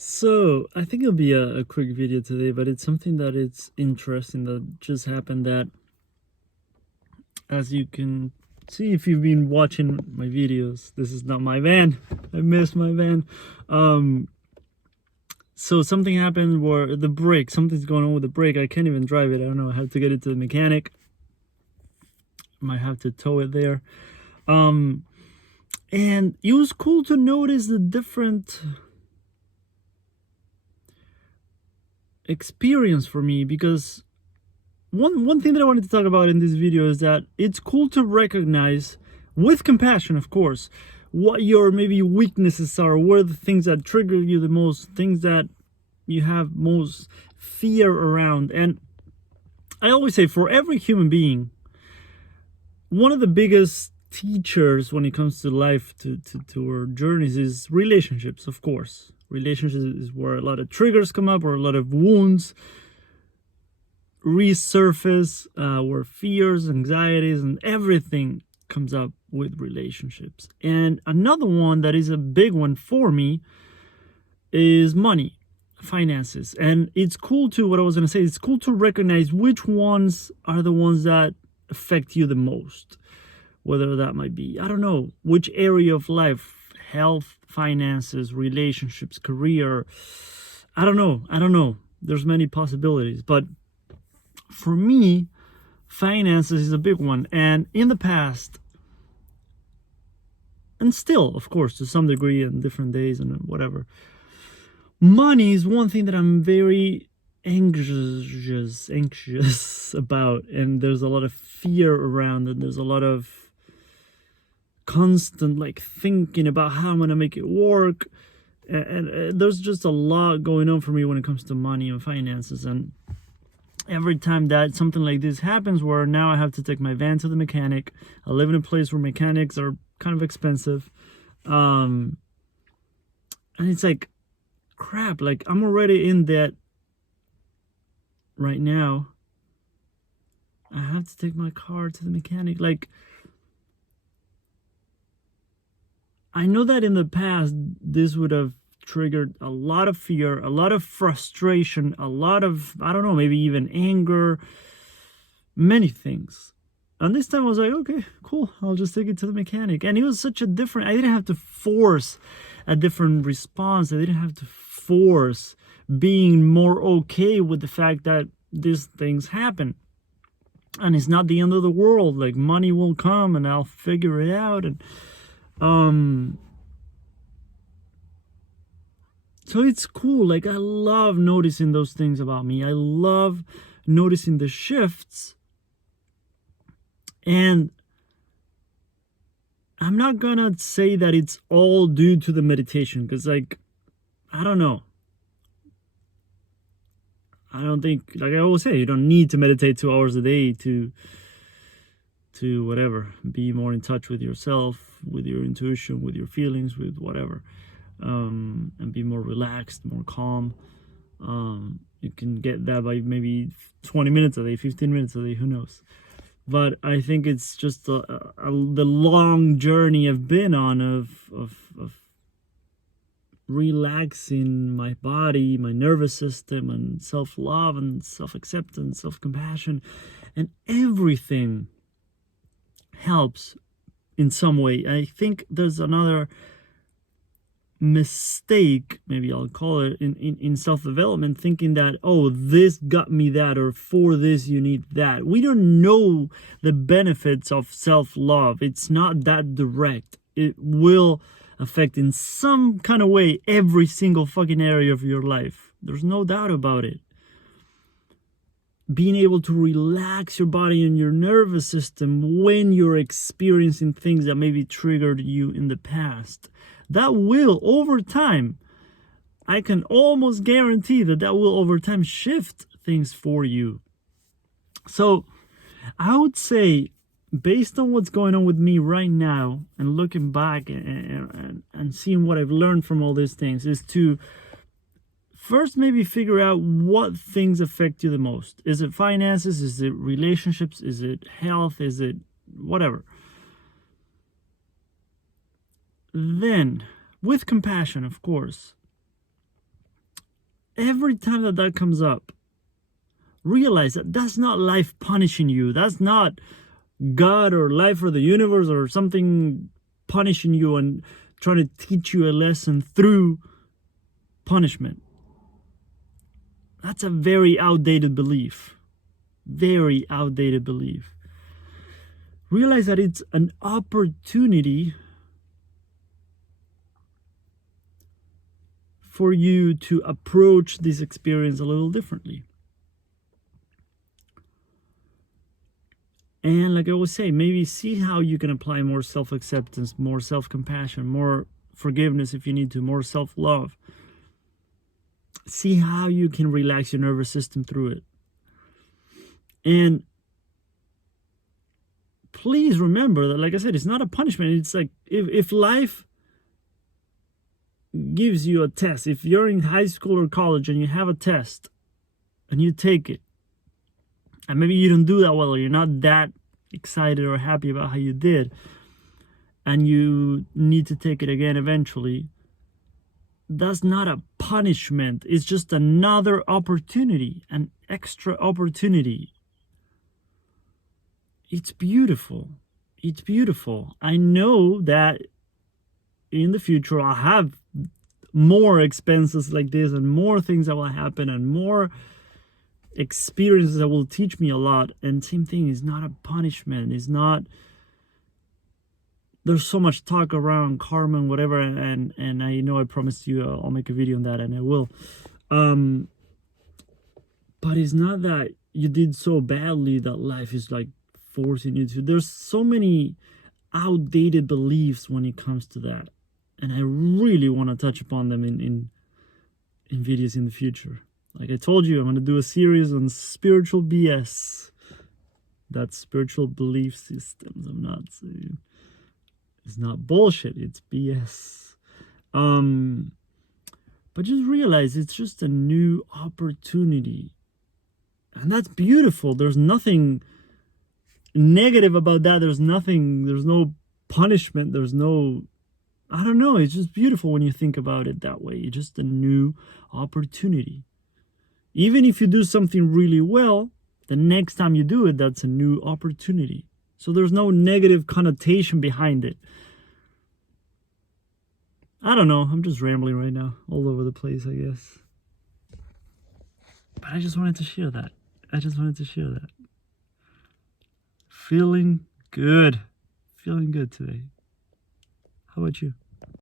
So I think it'll be a quick video today, but it's something that it's interesting that just happened that, as you can see if you've been watching my videos, this is not my van. I missed my van. So something happened where the brake, something's going on with the brake. I can't even drive it. I don't know. I have to get it to the mechanic. Might have to tow it there. And it was cool to notice the different experience for me, because one thing that I wanted to talk about in this video is that it's cool to recognize, with compassion of course, what your maybe weaknesses are, what are the things that trigger you the most, things that you have most fear around. And I always say, for every human being, one of the biggest teachers when it comes to life, to our journeys, is relationships. Of course, relationships is where a lot of triggers come up, or a lot of wounds resurface, where fears, anxieties, and everything comes up with relationships. And another one that is a big one for me is money, finances. And it's cool to, what I was going to say, it's cool to recognize which ones are the ones that affect you the most, whether that might be, I don't know, which area of life: health, finances, relationships, career. I don't know. There's many possibilities, but for me, finances is a big one. And in the past, and still, of course, to some degree, in different days and whatever, money is one thing that I'm very anxious about. And there's a lot of fear around it. There's a lot of constant thinking about how I'm gonna make it work. And there's just a lot going on for me when it comes to money and finances. And every time that something like this happens, where now I have to take my van to the mechanic, I live in a place where mechanics are kind of expensive, and it's like, crap, I'm already in debt right now. I have to take my car to the mechanic. I know that in the past this would have triggered a lot of fear, a lot of frustration, a lot of, I don't know, maybe even anger, many things. And this time I was like, okay, cool, I'll just take it to the mechanic. And it was such a different, I didn't have to force a different response. I didn't have to force being more okay with the fact that these things happen. And it's not the end of the world. Money will come and I'll figure it out. And so it's cool. I love noticing those things about me. I love noticing the shifts. And I'm not gonna say that it's all due to the meditation, because I don't know. I don't think, I always say, you don't need to meditate 2 hours a day to whatever, be more in touch with yourself, with your intuition, with your feelings, with whatever. And be more relaxed, more calm. You can get that by maybe 20 minutes a day, 15 minutes a day, who knows. But I think it's just the long journey I've been on of relaxing my body, my nervous system, and self-love and self-acceptance, self-compassion, and everything helps in some way. I think there's another mistake, maybe I'll call it, in self-development, thinking that, oh, this got me that, or for this you need that. We don't know the benefits of self-love. It's not that direct. It will affect in some kind of way every single fucking area of your life. There's no doubt about it. Being able to relax your body and your nervous system when you're experiencing things that maybe triggered you in the past, that will, over time, I can almost guarantee that will over time shift things for you. So I would say, based on what's going on with me right now, and looking back and seeing what I've learned from all these things, is to first maybe figure out what things affect you the most. Is it finances? Is it relationships? Is it health? Is it whatever? Then, with compassion, of course, every time that that comes up, realize that that's not life punishing you. That's not God or life or the universe or something punishing you and trying to teach you a lesson through punishment. That's a very outdated belief. Very outdated belief. Realize that it's an opportunity for you to approach this experience a little differently. And like I was saying, maybe see how you can apply more self-acceptance, more self-compassion, more forgiveness if you need to, more self-love. See how you can relax your nervous system through it. And please remember that, like I said, it's not a punishment. It's like if life gives you a test, if you're in high school or college and you have a test and you take it, and maybe you don't do that well, or you're not that excited or happy about how you did, and you need to take it again eventually, that's not a punishment. It's just another opportunity, an extra opportunity. It's beautiful. It's beautiful. I know that in the future I'll have more expenses like this and more things that will happen and more experiences that will teach me a lot. And same thing, is not a punishment. It's not, there's so much talk around karma and whatever, and I know I promised you I'll make a video on that, and I will. But it's not that you did so badly that life is like forcing you to. There's so many outdated beliefs when it comes to that, and I really want to touch upon them in videos in the future. Like I told you, I'm going to do a series on spiritual BS. That's spiritual belief systems. I'm not saying it's not bullshit, it's BS. But just realize it's just a new opportunity. And that's beautiful. There's nothing negative about that. There's no punishment. There's no, I don't know. It's just beautiful when you think about it that way. It's just a new opportunity. Even if you do something really well, the next time you do it, that's a new opportunity. So there's no negative connotation behind it. I don't know. I'm just rambling right now, all over the place, I guess. But I just wanted to share that. Feeling good. Feeling good today. How about you?